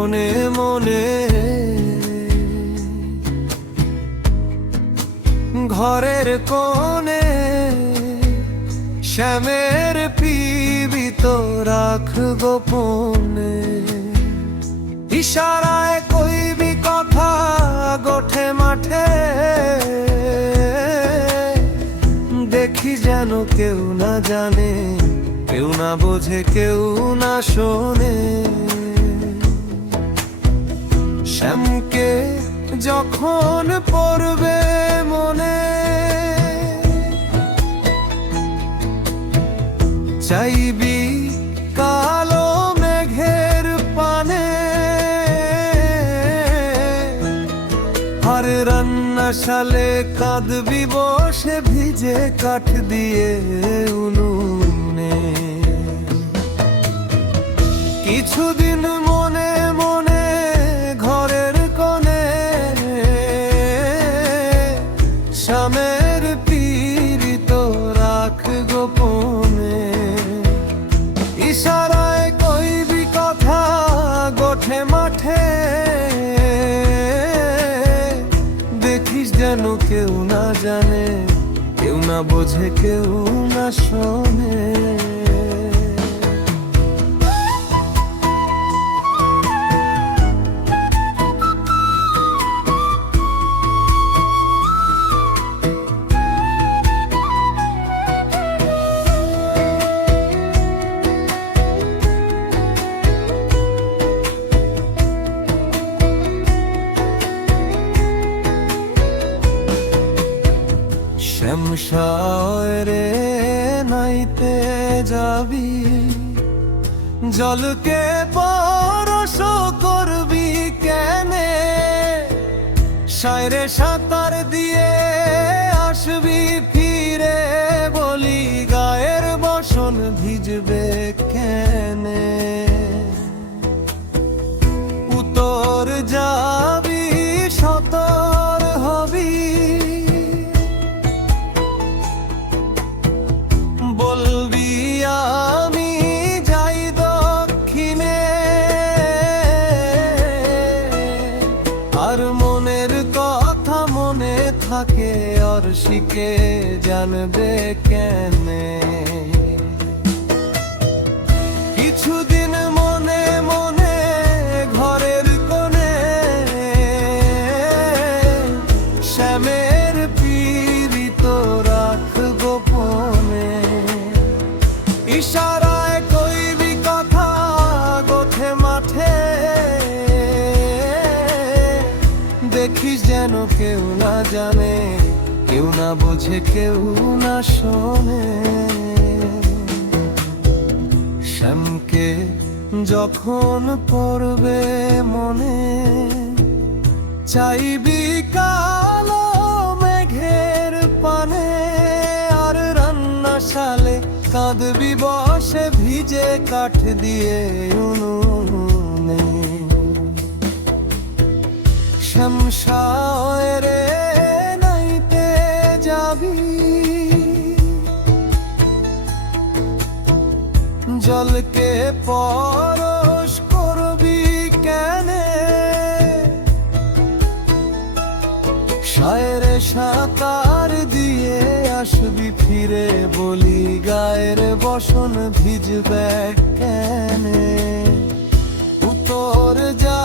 মনে মনে ঘরের কোণে শ্যামের পিবিত রাখ গোপনে। ইশারায় কইবি কথা গোঠে মাঠে, দেখি যেন কেউ না জানে, কেউ না বোঝে, কেউ না শোনে। শ্যামকে যখন পড়বে মনে, চাইবি কালো মেঘের পানে। আর রান্নাশালে কাঁদবি বসে ভিজে কাঠ দিয়ে উনুনে। কিছুদিন মনে মনে ঘরের কোণে শ্যামের পীড়িত রাখ গোপনে। ইশারায় কইবি কথা গোঠে মাঠে, দেখিস যেন কেউ না জানে, কেউ না বোঝে, কেউ না শোনে। শ্যামশায়রে নাইতে যাবি, জলকে পরশ করবি কেনে? সায়রে সাঁতার দিয়ে আসবি ফিরে, বলি গায়ের বসন ভিজবে কেনে? উত্তর যাবি সতর হবি, বলবি আমি যাই দক্ষিণে। আর মনের কথা মনে থাকে, অর্শিকে জানবে কেনে? কিছুদিন মনে মনে ঘরের কোণে শ্যামের পীড়িত রাখ গোপনে। ইশারায় কইবি কথা গোঠে মাঠে, দেখিস যেন কেউ না জানে, কেউ না বোঝে, কেউ না শোনে। শ্যামকে যখন পড়বে মনে, চাইবি কালো মেঘের পানে। আর রান্নাশালে কাঁদবি বসে ভিজে কাঠ দিয়ে উনুনে। শ্যামশায়রে নাইতে যাবি, জলকে পরশ করবি কেনে? সায়রে সাঁতার দিয়ে আসবি ফিরে, বলি গায়ের বসন ভিজবে কেনে? উত্তর যা